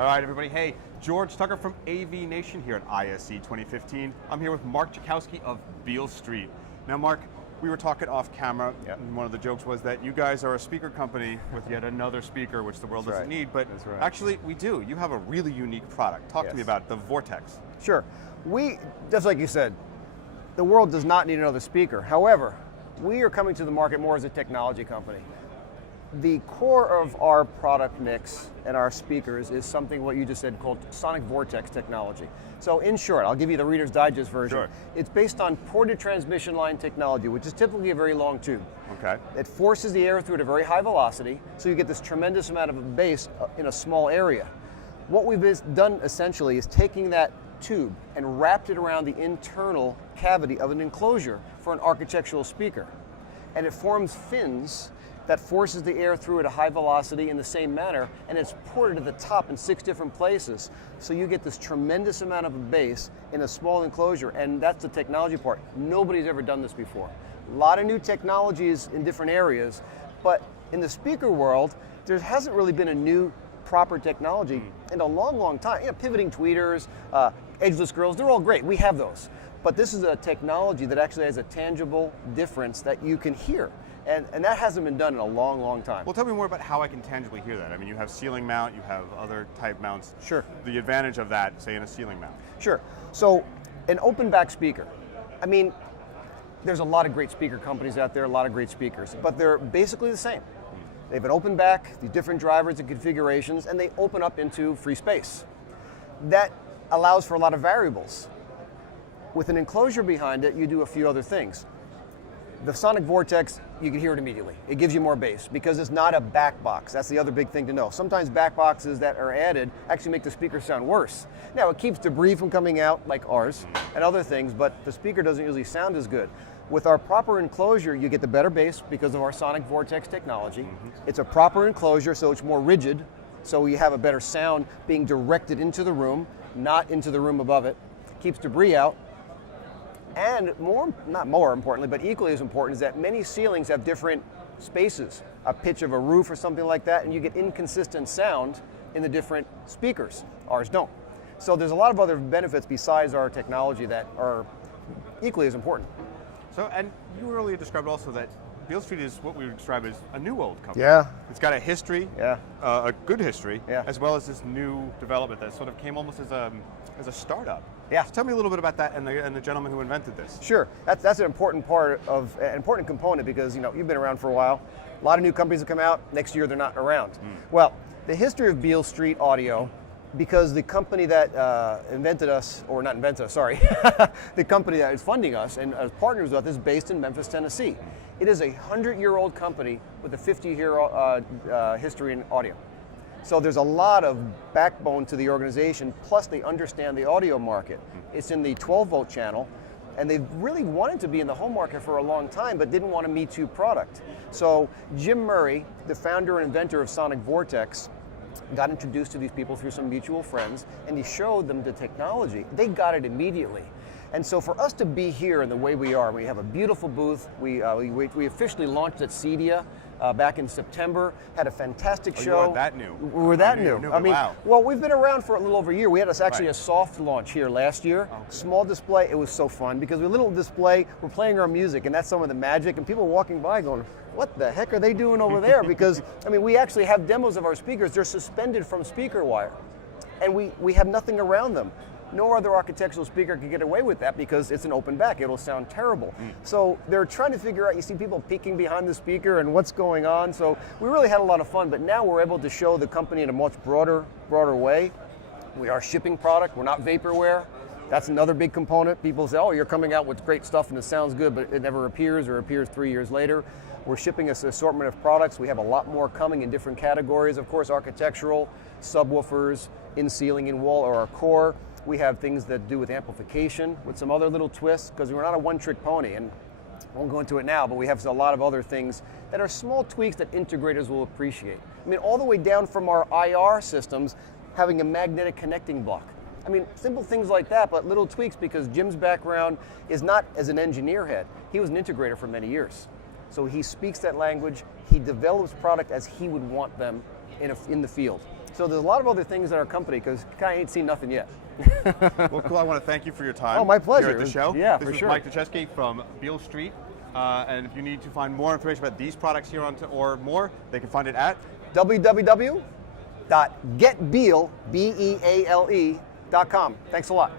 All right, everybody. Hey, George Tucker from AVNation here at ISE2015. I'm here with Mark Jakowski of Beale Street. Now, Mark, we were talking off camera, and one of the jokes was that you guys are a speaker company with yet another speaker, which the world doesn't need, but actually we do. You have a really unique product. Talk to me about the Vortex. Sure. Just like you said, the world does not need another speaker. However, we are coming to the market more as a technology company. The core of our product mix and our speakers is something what you just said called sonic vortex technology. So in short, I'll give you the Reader's Digest version. Sure. It's based on ported transmission line technology, which is typically a very long tube. Okay. It forces the air through at a very high velocity, so you get this tremendous amount of bass in a small area. What we've done essentially is taking that tube and wrapped it around the internal cavity of an enclosure for an architectural speaker. And it forms fins that forces the air through at a high velocity in the same manner, and it's ported at the top in 6 different places. So you get this tremendous amount of bass in a small enclosure, and that's the technology part. Nobody's ever done this before. A lot of new technologies in different areas, but in the speaker world, there hasn't really been a new proper technology in a long, long time. You know, pivoting tweeters, edgeless grills, they're all great. We have those. But this is a technology that actually has a tangible difference that you can hear. And that hasn't been done in a long, long time. Well, tell me more about how I can tangibly hear that. I mean, you have ceiling mount, you have other type mounts. Sure. The advantage of that, say in a ceiling mount. Sure. So an open back speaker, I mean, there's a lot of great speaker companies out there, a lot of great speakers, but they're basically the same. They have an open back, the different drivers and configurations, and they open up into free space. That allows for a lot of variables. With an enclosure behind it, you do a few other things. The sonic vortex, you can hear it immediately. It gives you more bass because it's not a back box. That's the other big thing to know. Sometimes back boxes that are added actually make the speaker sound worse. Now, it keeps debris from coming out, like ours, and other things, but the speaker doesn't usually sound as good. With our proper enclosure, you get the better bass because of our sonic vortex technology. It's a proper enclosure, so it's more rigid, so you have a better sound being directed into the room, not into the room above it. Keeps debris out. And not more importantly, but equally as important is that many ceilings have different spaces, a pitch of a roof or something like that, and you get inconsistent sound in the different speakers. Ours don't. So there's a lot of other benefits besides our technology that are equally as important. So, and you earlier described also that Beale Street is what we would describe as a new old company. Yeah. It's got a history, a good history, as well as this new development that sort of came almost as a startup. Yeah. So tell me a little bit about that and the gentleman who invented this. Sure, that's an important important component because you've been around for a while. A lot of new companies have come out. Next year they're not around. Well, the history of Beale Street Audio, because the company that the company that is funding us and partners with us is based in Memphis, Tennessee. It is a 100-year-old company with a 50-year history in audio. So there's a lot of backbone to the organization, plus they understand the audio market. It's in the 12-volt channel, and they've really wanted to be in the home market for a long time, but didn't want a Me Too product. So Jim Murray, the founder and inventor of Sonic Vortex, got introduced to these people through some mutual friends, and he showed them the technology. They got it immediately. And so for us to be here in the way we are, we have a beautiful booth. We officially launched at CEDIA back in September, had a fantastic show. You were that new. We were that new. I mean, wow. Well, we've been around for a little over a year. We had actually a soft launch here last year. Small display. It was so fun because with a little display, we're playing our music, and that's some of the magic, and people walking by going, what the heck are they doing over there? Because, I mean, we actually have demos of our speakers. They're suspended from speaker wire, and we have nothing around them. No other architectural speaker can get away with that because it's an open back. It'll sound terrible. So they're trying to figure out, you see people peeking behind the speaker and what's going on. So we really had a lot of fun, but now we're able to show the company in a much broader way. We are shipping product. We're not vaporware. That's another big component. People say, oh, you're coming out with great stuff and it sounds good, but it never appears or appears 3 years later. We're shipping an assortment of products. We have a lot more coming in different categories. Of course, architectural, subwoofers, in-ceiling, in-wall are our core. We have things that do with amplification with some other little twists because we're not a one-trick pony, and I won't go into it now, but we have a lot of other things that are small tweaks that integrators will appreciate. I mean, all the way down from our IR systems having a magnetic connecting block. I mean, simple things like that, but little tweaks because Jim's background is not as an engineer head. He was an integrator for many years. So he speaks that language, he develops product as he would want them in the field. So there's a lot of other things at our company because I ain't seen nothing yet. Well, cool. I want to thank you for your time. Oh, my pleasure. Here at the show. Yeah, this for is sure. Mike Ducheski from Beale Street. And if you need to find more information about these products here or more, they can find it at www.getbeale.com. Thanks a lot.